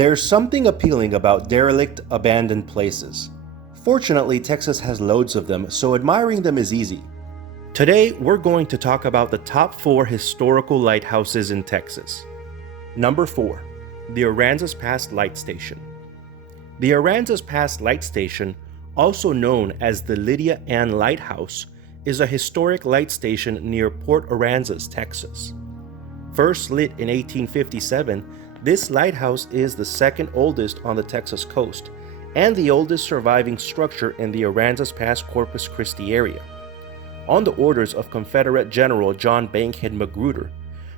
There's something appealing about derelict, abandoned places. Fortunately, Texas has loads of them, so admiring them is easy. Today, we're going to talk about the top 4 historical lighthouses in Texas. Number 4. The Aransas Pass Light Station. The Aransas Pass Light Station, also known as the Lydia Ann Lighthouse, is a historic light station near Port Aransas, Texas. First lit in 1857, this lighthouse is the second oldest on the Texas coast and the oldest surviving structure in the Aransas Pass Corpus Christi area. On the orders of Confederate General John Bankhead Magruder,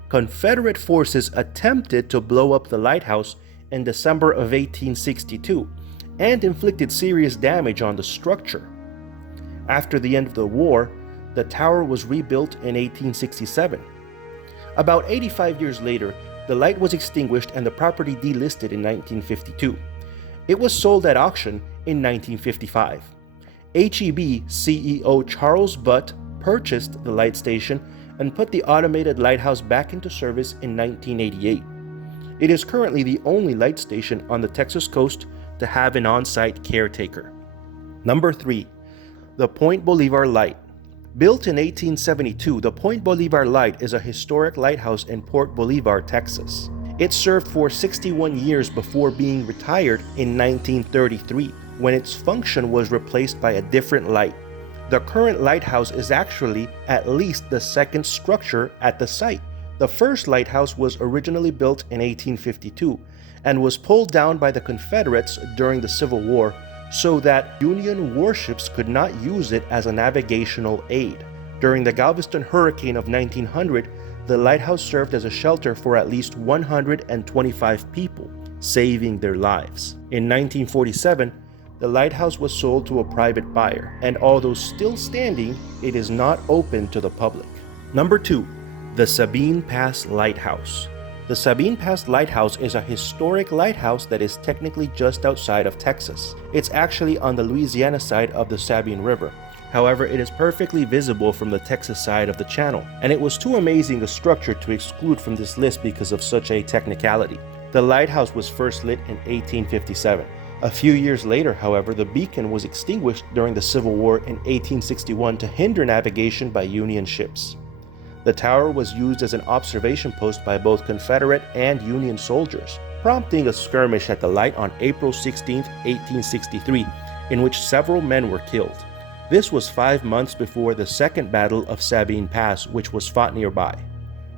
Confederate forces attempted to blow up the lighthouse in December of 1862 and inflicted serious damage on the structure. After the end of the war, the tower was rebuilt in 1867. About 85 years later, the light was extinguished and the property delisted in 1952. It was sold at auction in 1955. HEB CEO Charles Butt purchased the light station and put the automated lighthouse back into service in 1988. It is currently the only light station on the Texas coast to have an on-site caretaker. Number 3. The Point Bolivar Light. Built in 1872, the Point Bolivar Light is a historic lighthouse in Port Bolivar, Texas. It served for 61 years before being retired in 1933, when its function was replaced by a different light. The current lighthouse is actually at least the second structure at the site. The first lighthouse was originally built in 1852 and was pulled down by the Confederates during the Civil War so that Union warships could not use it as a navigational aid. During the Galveston hurricane of 1900, the lighthouse served as a shelter for at least 125 people, saving their lives. In 1947, the lighthouse was sold to a private buyer, and although still standing, it is not open to the public. Number 2. The Sabine Pass Lighthouse. The Sabine Pass Lighthouse is a historic lighthouse that is technically just outside of Texas. It's actually on the Louisiana side of the Sabine River. However, it is perfectly visible from the Texas side of the channel, and it was too amazing a structure to exclude from this list because of such a technicality. The lighthouse was first lit in 1857. A few years later, however, the beacon was extinguished during the Civil War in 1861 to hinder navigation by Union ships. The tower was used as an observation post by both Confederate and Union soldiers, prompting a skirmish at the light on April 16, 1863, in which several men were killed. This was 5 months before the Second Battle of Sabine Pass, which was fought nearby.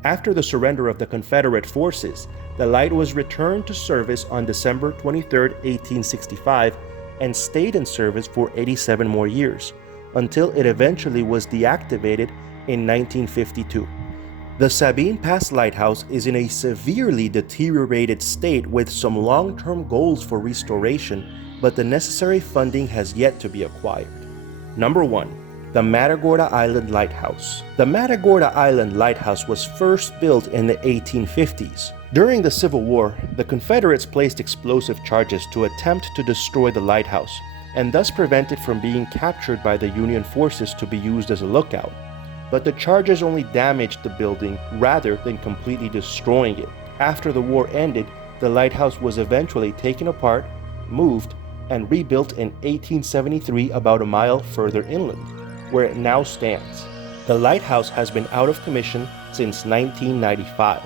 After the surrender of the Confederate forces, the light was returned to service on December 23, 1865, and stayed in service for 87 more years, until it eventually was deactivated in 1952. The Sabine Pass Lighthouse is in a severely deteriorated state with some long-term goals for restoration, but the necessary funding has yet to be acquired. Number 1. The Matagorda Island Lighthouse. The Matagorda Island Lighthouse was first built in the 1850s. During the Civil War, the Confederates placed explosive charges to attempt to destroy the lighthouse, and thus prevent it from being captured by the Union forces to be used as a lookout. But the charges only damaged the building rather than completely destroying it. After the war ended, the lighthouse was eventually taken apart, moved, and rebuilt in 1873 about a mile further inland, where it now stands. The lighthouse has been out of commission since 1995.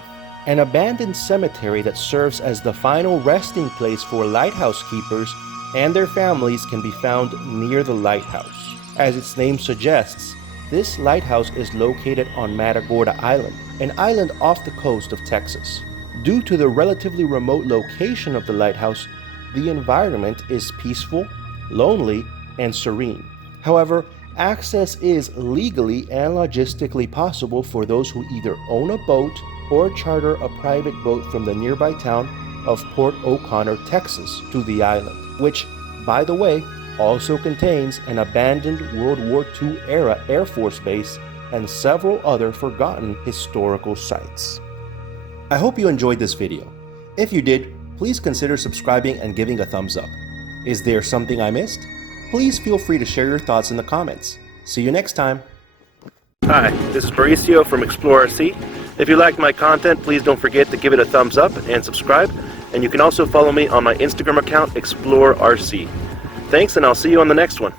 An abandoned cemetery that serves as the final resting place for lighthouse keepers and their families can be found near the lighthouse. As its name suggests, this lighthouse is located on Matagorda Island, an island off the coast of Texas. Due to the relatively remote location of the lighthouse, the environment is peaceful, lonely, and serene. However, access is legally and logistically possible for those who either own a boat or charter a private boat from the nearby town of Port O'Connor, Texas, to the island, which, by the way, also contains an abandoned World War II era Air Force base and several other forgotten historical sites. I hope you enjoyed this video. If you did, please consider subscribing and giving a thumbs up. Is there something I missed? Please feel free to share your thoughts in the comments. See you next time. Hi, this is Mauricio from Explore RC. If you liked my content, please don't forget to give it a thumbs up and subscribe. And you can also follow me on my Instagram account, ExploreRC. Thanks, and I'll see you on the next one.